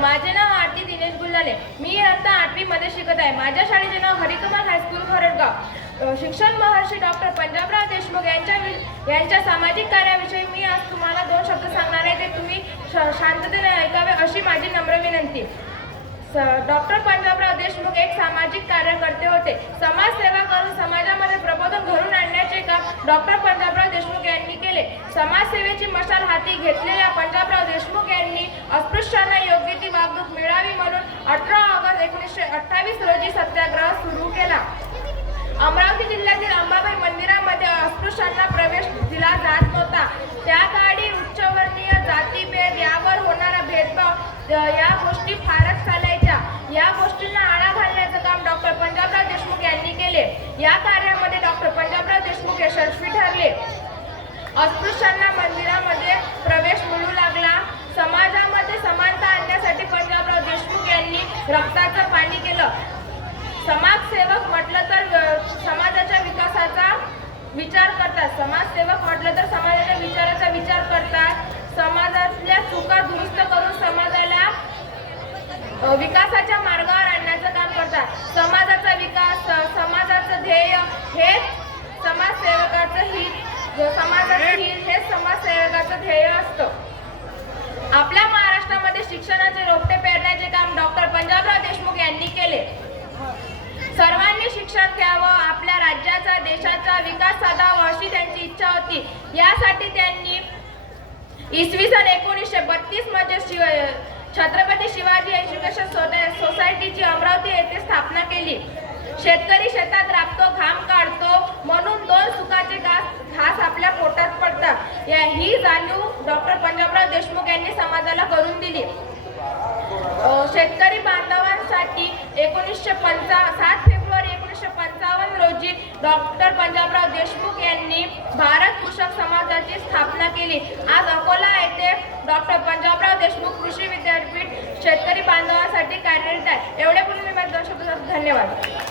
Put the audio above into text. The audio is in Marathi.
माझे नाव आरती दिनेश गुल्लाले. मी आता आठवीमध्ये शिकत आहे. माझ्या शाळेचे नाव हरिकुमार हायस्कूल खरडगाव. शिक्षण महर्षी डॉक्टर पंजाबराव देशमुख यांच्या यांच्या सामाजिक कार्याविषयी मी आज तुम्हाला दोन शब्द सांगणार आहे. ते तुम्ही श- शांततेने ऐकावे अशी माझी नम्र विनंती. स- डॉक्टर पंजाबराव देशमुख एक सामाजिक कार्यकर्ते होते. समाजसेवा करून समाजामध्ये प्रबोधन घडून आणण्याचे काम डॉक्टर पंजाबराव देशमुख यांनी केले. समाजसेवेची मशाल हाती घेतलेल्या पंजाबराव देशमुख यांनी अस्पृश्यांना योग्य ती वागणूक मिळावी म्हणून अठरा ऑगस्ट एकोणीसशे अठ्ठावीस रोजी सत्याग्रह सुरू केला. अमरावती जिल्ह्यातील अंबाबाई मंदिरामध्ये अस्पृश्यांना प्रवेश दिला जात नव्हता. त्या काळी उच्चवर्णीय जातीभेद यावर होणारा भेदभाव या गोष्टी फारच चालायच्या. या गोष्टींना आळा घालण्याचं काम डॉक्टर पंजाबराव देशमुख यांनी केले. या कार्यामध्ये डॉक्टर पंजाबराव देशमुख यशस्वी ठरले. अस्पृश्यांना मंदिरामध्ये प्रवेश मिळू लागला समाजामध्ये समानता आणण्यासाठी पंजाबराव देशमुख यांनी रक्ताचं पाणी केलं. समाजसेवक म्हटलं तर समाजाच्या विकासाचा विचार करतात. समाजसेवक म्हटलं तर समाजाच्या विचाराचा विचार करतात. समाजातल्या चुका दुरुस्त करून समाजाला विकासाच्या मार्गावर आणण्याचं काम करतात. समाजाचा विकास समाजाचं ध्येय हेच समाजसेवकाचं हित. समाजाचं हित हेच समाजसेवकाचं ध्येय असतं. आपल्या महाराष्ट्रामध्ये शिक्षणाचे रोपटे पेरण्याचे काम डॉक्टर पंजाबराव देशमुख यांनी केले सर्वांनी शिक्षण घ्यावं आपल्या राज्याचा देशाचा विकास साधावा अशी त्यांची इच्छा होती. यासाठी त्यांनी इसवी सन एकोणीसशे बत्तीसमध्ये शिव छत्रपती शिवाजी एज्युकेशन सोसायटीची अमरावती येथे स्थापना केली. शेतकरी शेतात राबतो घाम काढतो म्हणून दोन सुखाचे घास घास आपल्या पोटात पडतात. या ही जाणीव डॉक्टर पंजाबराव देशमुख यांनी समाजाला करून दिली. डॉक्टर पंजाबराव देशमुख यांनी भारत कृषक समाजाची स्थापना केली. आज अकोला येथे डॉक्टर पंजाबराव देशमुख कृषी विद्यापीठ शेतकरी बांधवांसाठी कार्यरत आहे. एवढे बोलून मी माझे दर्शक धन्यवाद.